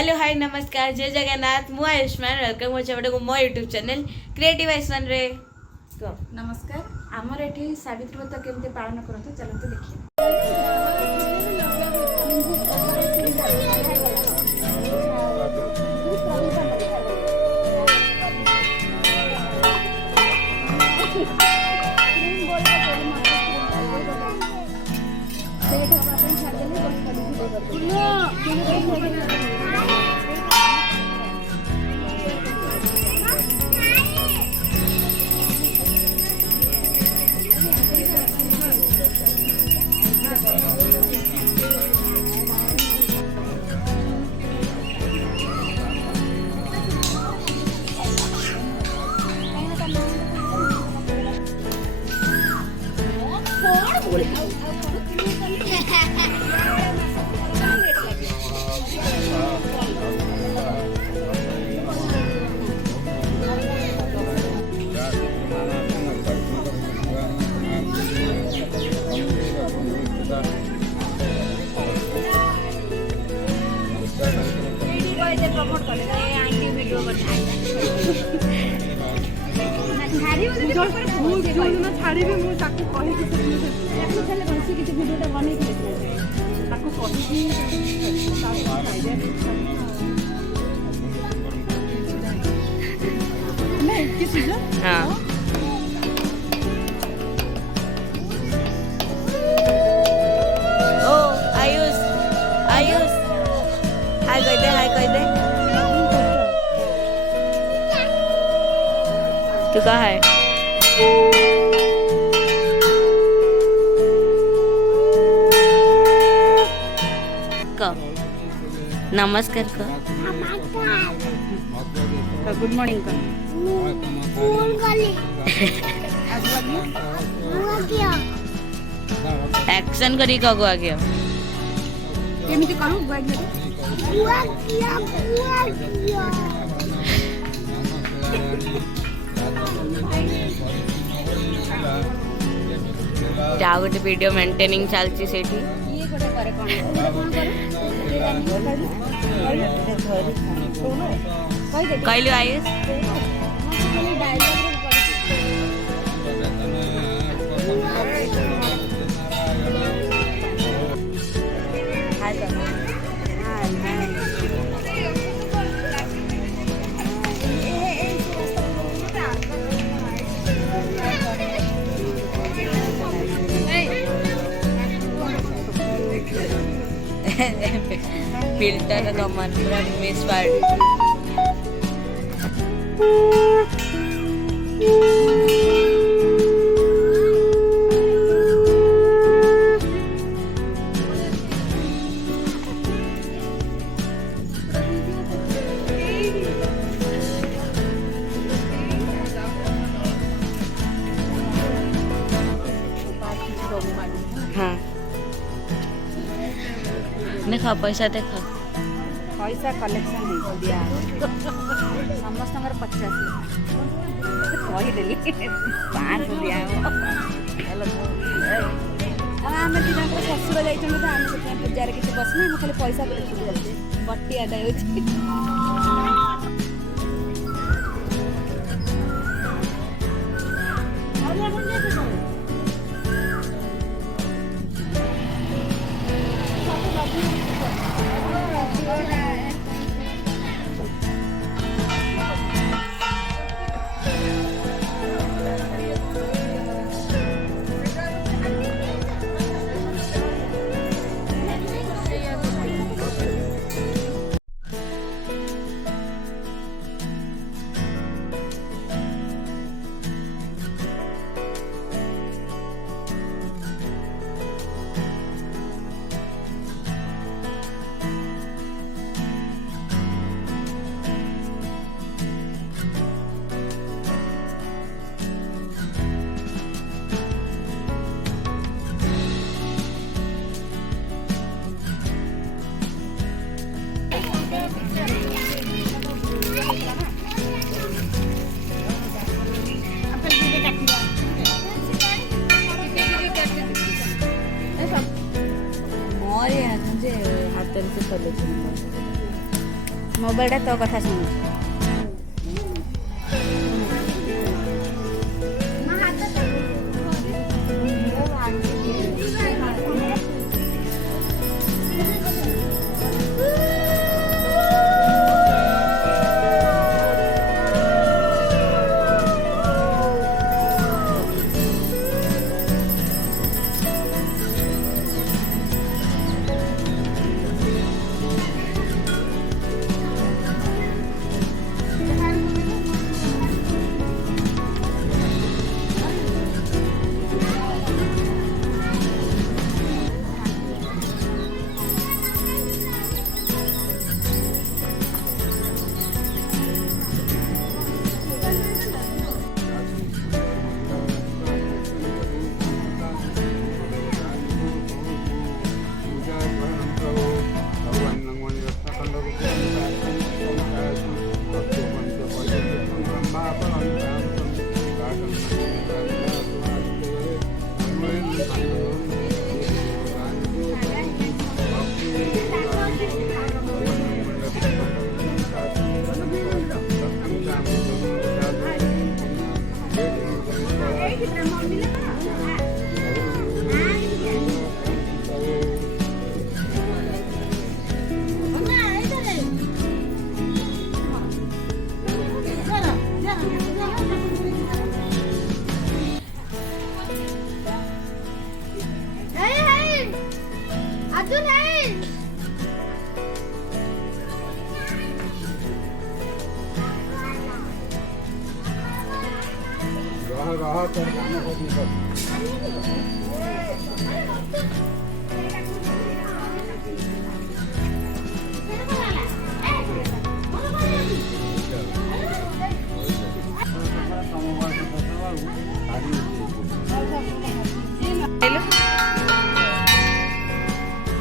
Hello hi नमस्कार जय जगन्नाथ मु आयुष्मान वेलकम हो मो यूट्यूब चैनल क्रिएटिव आयुष्मान रे नमस्कार आमर एठी सावित्री व्रत केमते पालन करते चलते देखिए। ଛାଡ଼ିବି ମୁଁ ତାକୁ କହିକି କିଛି ଭିଡ଼ିଓଟା ବନେଇଥିଲି ତାକୁ କହିକି ओ आयुष आयुष हाय कह दे तू कहाँ है नमस्कार गुड मॉर्निंग एक्शन करी कगो आगे केमिति करू जाओ गोटे वीडियो मेंटेनिंग चलची सेठी कहलु आयुष फिल्टर कमान पूरा मिस पार्ट हाँ देखा पैसा देखा पैसा कलेक्शन हो दिया समस्त 50 कहीदेली 500 दिया आम दिना शशुर जाइए आम पूजार किसी बसना आम खाली पैसा बट्टी आदाय हो मोबाइल तो कथा सुन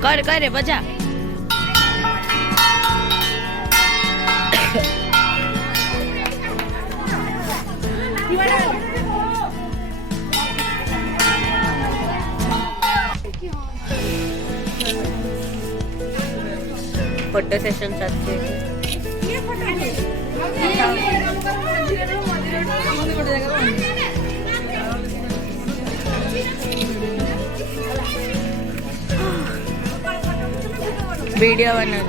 कर कर बजा फोटो सेशन साथ वीडियो बना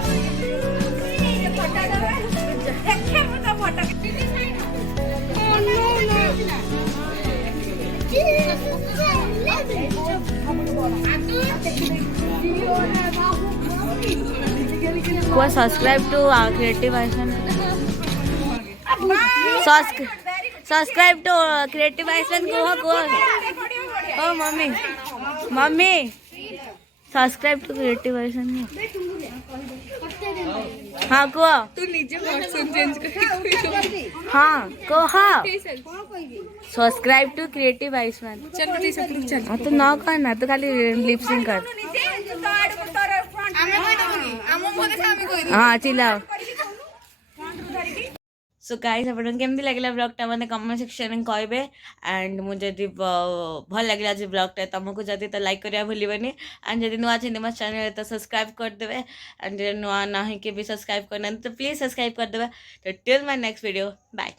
को subscribe to creative iceman subscribe to creative iceman को ओ mummy mummy subscribe to creative iceman हाँ को तू निजे वर्जन चेंज कर हाँ को हाँ सब्सक्राइब टू क्रिएटिव आइसमैन चल प्लीज चल हाँ तो ना करना तो खाली लिप सिंक कर हाँ चिल्लाओ सो गाइस आपन केमती लागला ब्लॉगटा मते कमेंट सेक्शन में कहबे एंड मुझे जदि भल लागला जे ब्लॉगटा तुमको जदि तो लाइक करिया भूलिबनी एंड जदि नुआ छै मो चैनल तो सब्सक्राइब कर देबे एंड नुआ नाही के भी सब्सक्राइब करना तो प्लीज सब्सक्राइब कर देबे तो till my next video bye.